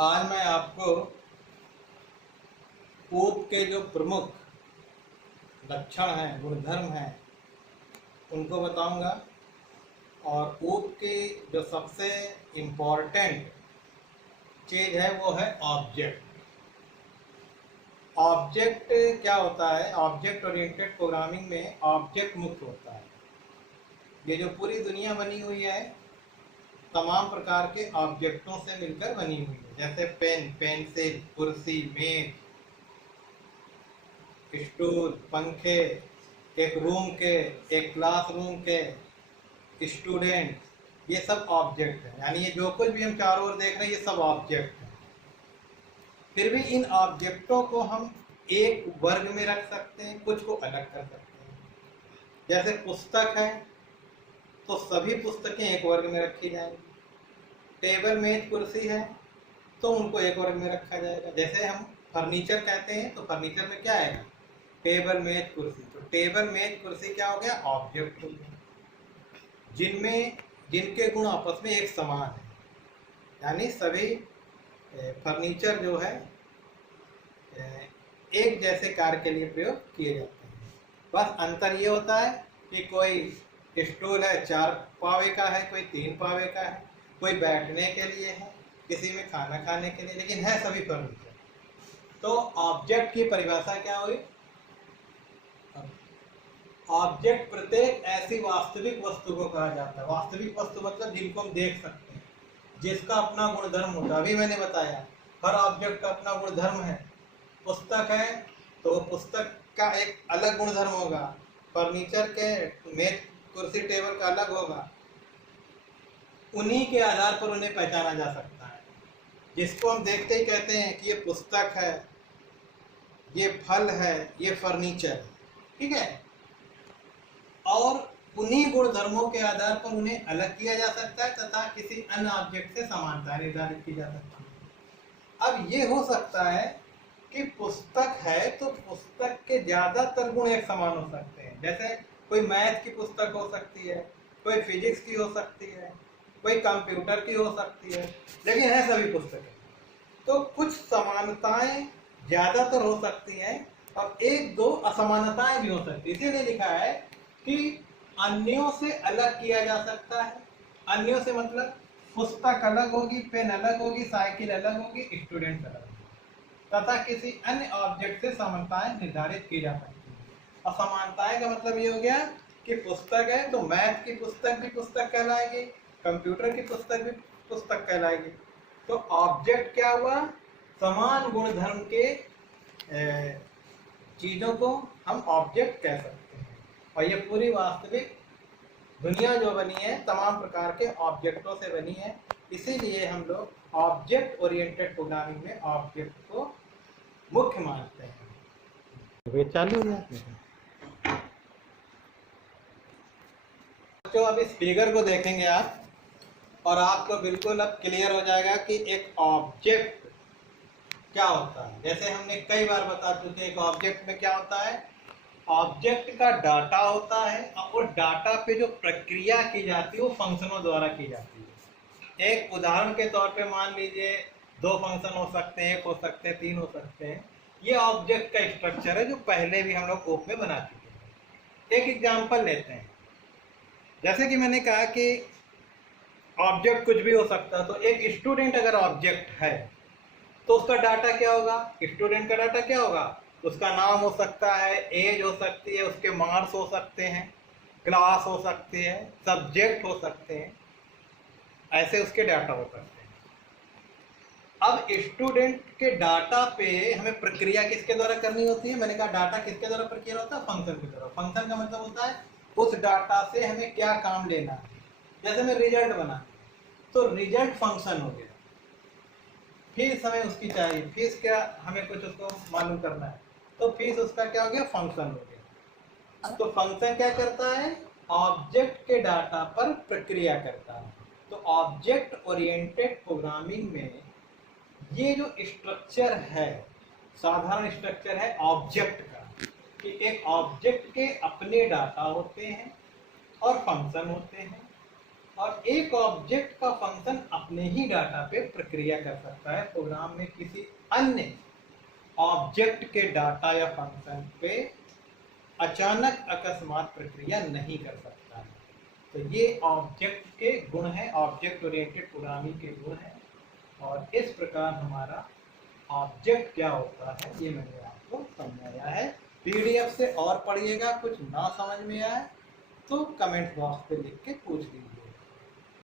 आज मैं आपको ऊप के जो प्रमुख लक्षण हैं, गुणधर्म हैं, उनको बताऊंगा। और ऊप की जो सबसे इम्पोर्टेंट चीज़ है वो है ऑब्जेक्ट। ऑब्जेक्ट क्या होता है? ऑब्जेक्ट ओरिएंटेड प्रोग्रामिंग में ऑब्जेक्ट मुख्य होता है। ये जो पूरी दुनिया बनी हुई है तमाम प्रकार के ऑब्जेक्टों से मिलकर बनी हुई है, जैसे पेन, पेंसिल, कुर्सी, मेज, स्टूल, पंखे, एक रूम के, एक क्लासरूम के, स्टूडेंट, ये सब ऑब्जेक्ट है। यानी ये जो कुछ भी हम चारों ओर देख रहे हैं ये सब ऑब्जेक्ट है। फिर भी इन ऑब्जेक्टों को हम एक वर्ग में रख सकते हैं, कुछ को अलग कर सकते हैं। जैसे पुस्तक है तो सभी पुस्तकें एक वर्ग में रखी जाएंगी। टेबल, मेज, कुर्सी है तो उनको एक वर्ग में रखा जाएगा। जैसे हम फर्नीचर कहते हैं तो फर्नीचर में क्या आएगा? टेबल, मेज, कुर्सी। तो टेबल, मेज, कुर्सी क्या हो गया? ऑब्जेक्ट हो गया, जिनके गुण आपस में एक समान है। यानी सभी फर्नीचर जो है एक जैसे कार्य के लिए प्रयोग किए जाते हैं। बस अंतर ये होता है कि कोई स्टूल है 4 पावे का है, कोई 3 पावे का है, कोई बैठने के लिए है, किसी में खाना खाने के लिए, लेकिन है सभी फर्नीचर। तो ऑब्जेक्ट की परिभाषा क्या हुई? ऑब्जेक्ट प्रत्येक ऐसी वास्तविक वस्तु को कहा जाता है। वास्तविक वस्तु मतलब जिनको हम देख सकते हैं, जिसका अपना गुणधर्म होता है। अभी मैंने बताया हर ऑब्जेक्ट का अपना गुणधर्म है। पुस्तक है तो पुस्तक का एक अलग गुणधर्म होगा, फर्नीचर के, मेज, कुर्सी, टेबल का अलग होगा। उन्हीं के आधार पर उन्हें पहचाना जा सकता है। जिसको हम देखते ही कहते हैं कि ये पुस्तक है, ये फल है, ये फर्नीचर है, ठीक है। और उन्हीं गुणधर्मों के आधार पर उन्हें अलग किया जा सकता है तथा किसी अन्य ऑब्जेक्ट से समानता निर्धारित की जा सकती है। अब ये हो सकता है कि पुस्तक है तो पुस्तक के ज्यादातर गुण एक समान हो सकते हैं। जैसे कोई मैथ की पुस्तक हो सकती है, कोई फिजिक्स की हो सकती है, कोई कंप्यूटर की हो सकती है, लेकिन है सभी पुस्तकें। तो कुछ समानताएं ज्यादातर हो सकती हैं और एक दो असमानताएं भी हो सकती है। इसीलिए लिखा है कि अन्यों से अलग किया जा सकता है। अन्यों से मतलब पुस्तक अलग होगी, पेन अलग होगी, साइकिल अलग होगी, स्टूडेंट अलग होगी, तथा किसी अन्य ऑब्जेक्ट से समानताएं निर्धारित की जा सकती है। और समानताएं का मतलब ये हो गया कि पुस्तक है तो मैथ की पुस्तक भी पुस्तक कहलाएगी, कंप्यूटर की पुस्तक भी पुस्तक कहलाएगी। तो ऑब्जेक्ट क्या हुआ? समान गुणधर्म के चीजों को हम ऑब्जेक्ट कह सकते हैं। और ये पूरी वास्तविक दुनिया जो बनी है तमाम प्रकार के ऑब्जेक्टों से बनी है। इसीलिए हम लोग ऑब्जेक्ट ओरिएंटेड प्रोग्रामिंग में ऑब्जेक्ट को मुख्य मानते हैं। वे चालू हो गया। तो अब इस फिगर को देखेंगे आप और आपको बिल्कुल अब क्लियर हो जाएगा कि एक ऑब्जेक्ट क्या होता है। जैसे हमने कई बार बता चुके हैं, एक ऑब्जेक्ट में क्या होता है? ऑब्जेक्ट का डाटा होता है और डाटा पे जो प्रक्रिया की जाती है वो फंक्शनों द्वारा की जाती है। एक उदाहरण के तौर पे मान लीजिए 2 फंक्शन हो सकते हैं, 1 हो सकते हैं, 3 हो सकते हैं। ये ऑब्जेक्ट का स्ट्रक्चर है जो पहले भी हम लोग ओप में बना चुके हैं। एक एग्जांपल लेते हैं। जैसे कि मैंने कहा कि ऑब्जेक्ट कुछ भी हो सकता है, तो एक स्टूडेंट अगर ऑब्जेक्ट है तो उसका डाटा क्या होगा? स्टूडेंट का डाटा क्या होगा? उसका नाम हो सकता है, एज हो सकती है, उसके मार्क्स हो सकते हैं, क्लास हो सकती है, सब्जेक्ट हो सकते हैं, ऐसे उसके डाटा हो सकते हैं। अब स्टूडेंट के डाटा पे हमें प्रक्रिया किसके द्वारा करनी होती है? मैंने कहा डाटा किसके द्वारा प्रक्रिया होता है? फंक्शन की द्वारा। फंक्शन का मतलब होता है उस डाटा से हमें क्या काम लेना है। जैसे मैं रिजल्ट बना तो रिजल्ट फंक्शन हो गया। फीस हमें उसकी चाहिए, फीस क्या हमें कुछ उसको मालूम करना है, तो फीस उसका क्या हो गया? फंक्शन हो गया। तो फंक्शन क्या करता है? ऑब्जेक्ट के डाटा पर प्रक्रिया करता है। तो ऑब्जेक्ट ओरिएंटेड प्रोग्रामिंग में ये जो स्ट्रक्चर है, साधारण स्ट्रक्चर है ऑब्जेक्ट का, कि एक ऑब्जेक्ट के अपने डाटा होते हैं और फंक्शन होते हैं, और एक ऑब्जेक्ट का फंक्शन अपने ही डाटा पे प्रक्रिया कर सकता है, प्रोग्राम में किसी अन्य ऑब्जेक्ट के डाटा या फंक्शन पे अचानक अकस्मात प्रक्रिया नहीं कर सकता है। तो ये ऑब्जेक्ट के गुण हैं, ऑब्जेक्ट ओरिएंटेड प्रोग्रामिंग के गुण हैं। और इस प्रकार हमारा ऑब्जेक्ट क्या होता है ये मैंने आपको समझाया है। पीडीएफ से और पढ़िएगा, कुछ ना समझ में आए तो कमेंट बॉक्स पे लिख के पूछ लीजिए।